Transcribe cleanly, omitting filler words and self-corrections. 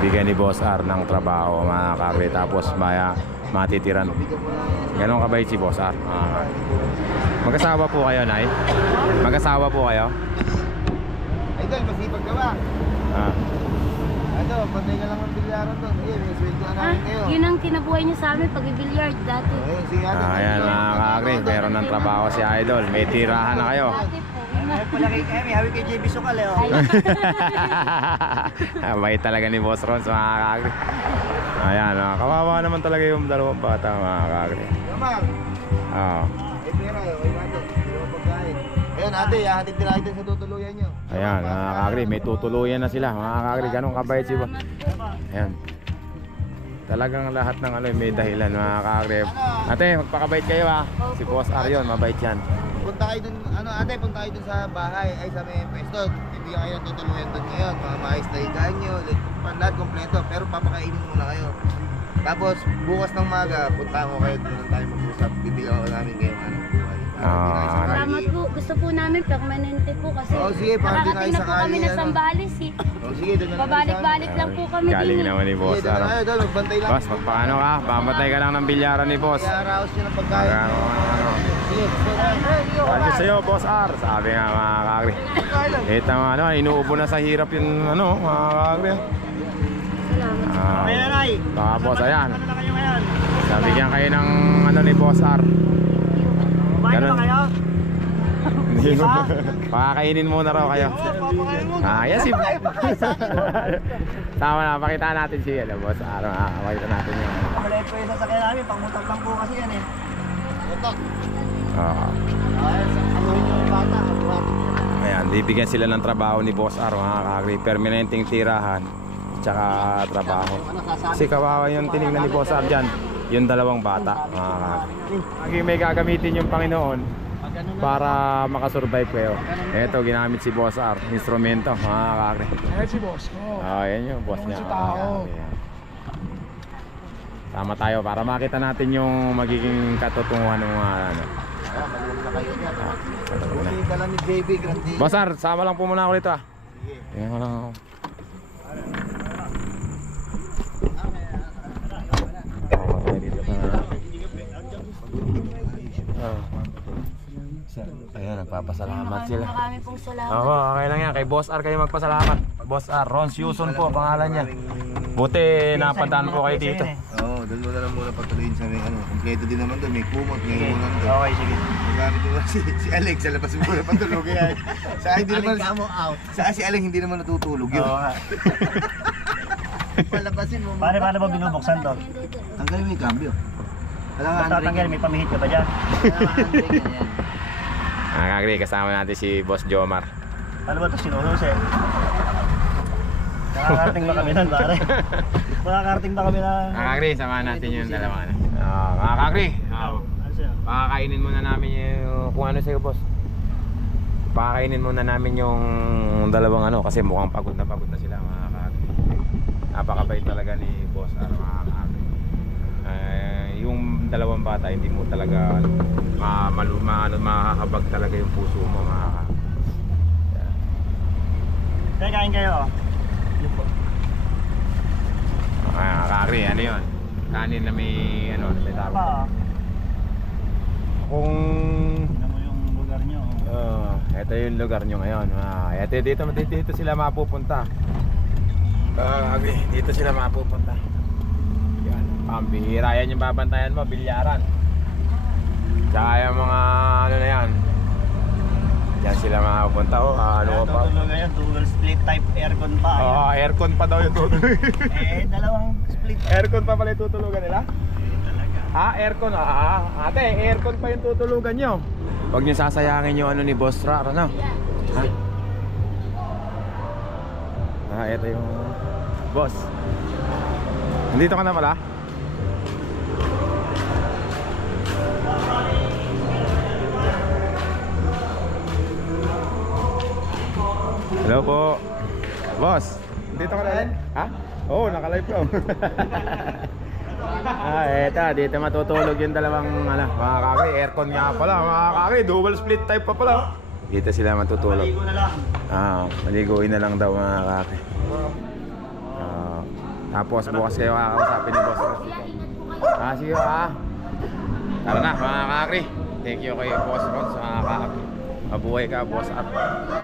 Bibigyan ni Boss R ng trabaho mga kakri, tapos matitiran. Ganon kabait si Boss R. Mag-asawa po kayo, Nay? Mag-asawa po kayo? Idol, masipag ka ba? Ano, pantay ka lang ng bilyaran doon. Sige, may sweldo na namin kayo. Yun ang kinabuhay niya sa amin pag-bilyard dati. Sige, Ayan mga kakri, meron ng trabaho si Idol. May tirahan na kayo. Dati po. Ay, pala kay Emi, hawi kay JB Sukal eh. Bait talaga ni Boss Ron sa mga kakri. Ayan, kawawa naman talaga yung dalawang bata mga kakri. Kamang, may pera eh, okay natin. Hindi mo pagkain. Ayun ate, hatid din natin sa tutuluyan nyo. Ayan mga kakri, may tutuluyan na sila mga kakri. Ganun kabait si Boss. Ayan. Talagang lahat ng may dahilan mga kakri. Ate, magpakabait kayo Si Boss R yun, mabait yan. Punta kayo dun, ate, punta kayo dun sa bahay, ay sa may pwesto. Bibigyan kayo ng tutuluyan dun ngayon. Mga maayos na higaan nyo, lahat kompleto. Pero papakainin muna kayo. Tapos, bukas ng maga, punta ko kayo, doon lang tayo mag-usap. Bibigyan ko namin kayo ng buhay. Salamat po. Gusto po namin permanente po kasi sige, nakarating na po kami na Sambales sige, doon na lang. Babalik-balik lang po kami Galing din. naman ni Boss Sige, doon R. na kayo, doon, magbantay lang. Boss, magpaano ka? Pamatay ka lang ng bilyaran ni Boss. Kaya araos nyo ng pagkain. Sige, gusto na. Sabi sa'yo, Boss R. Sabi nga mga kakri. Ito nga inuubo na sa hirap yung mga kakri. Salamat. Baka Boss, ayan. Nabigyan kayo ng ni Boss R. Ganun. Pakakainin muna raw kayo. Yes, si tama na, pakita natin si Boss R. Pakita natin yung Maliit po yung sasakyan namin, pangmutak lang po kasi yan eh. Mutak. Anuhin nyo yung bata. Ayan, bibigyan sila ng trabaho ni Boss R mga kakri. Permanenteng tirahan tsaka trabaho. Kasi kawawa yung tinignan ni Boss R dyan, yung dalawang bata mga kakri. May gagamitin yung Panginoon para makasurvive kayo. Ito, ginamit si Boss R, instrumento mga kakri. Ayan si boss ko. Yan yung boss niya. Si tao. Tama tayo para makita natin yung magiging katotohanan ng mga Buti dala ni JB, grande. Boss R, sama lang po muna ako dito Sige. Tingnan ko lang ako. Ayan, nagpapasalamat sila. Marami pong salamat. Oo, okay lang yan. Kay Boss R kayo magpasalamat. Boss R, Ron Suson po pangalan niya. Buti napadaan po kayo dito. Oo, doon mo na lang muna patuloyin sa may kompleto din naman doon. May kumot, may unan doon. Okay, sige. Magamit mo si Alex, sa labas mo muna patulog yan. Sa hindi naman, sa si Alex hindi naman natutulog yun. Palabasin mo. Paano ba binubuksan to? Tanggalin mo yung cambio. Kung tatanggal, may pamihit ka ba dyan? Kakri, kasama natin si Boss Jomar. Ano ba ito sinuhus eh? Nakakarating ba kami nun, pare? Makakarating ba kami na... Kakri, samahan natin yung dalawa. Mga kakri, Ano siya? pakakainin muna namin yung kung ano sa'yo, boss. Pakakainin muna namin yung dalawang kasi mukhang pagod na sila mga kakri. Napakabait talaga ni Boss R mga kakri. Yung dalawang bata hindi mo talaga makakabag talaga yung puso mo mga kakri. Kaya kain kayo oh. Mga kakri, ano yun? Kanin na may may tawag. Pa, Kung tingnan mo yung lugar nyo. ito yung lugar nyo ngayon. Dito sila mapupunta. Dito sila mapupunta. Yan, pambihira yan yung babantayan mo, bilyaran. Tsaka yung mga na yan. Diyan sila mapupunta. Ano pa? Tutulog ngayon, dual split type aircon pa. Aircon pa daw yung tutulog. Dalawang split. Aircon pa pala yung tutulugan nila? Aircon. Ate, aircon pa yung tutulugan nyo. Huwag nyo sasayangin yung ni Boss Rar, ito yung boss. Nandito ka na pala? Hello po. Boss, nandito ka na rin? Oo, naka-live ko. Eto, dito matutulog yung dalawang ano, mga kakri. Aircon nga pala, mga kakri. Double split type pa pala. Dito sila matutulog. Maligo na lang. Maliguin na lang daw mga kakri. Tapos bukas kayo kakausapin ni Boss Ross. Sige Tara na mga kakri. Thank you kay Boss Ross, mga kakri. Mabuhay ka, Boss Art.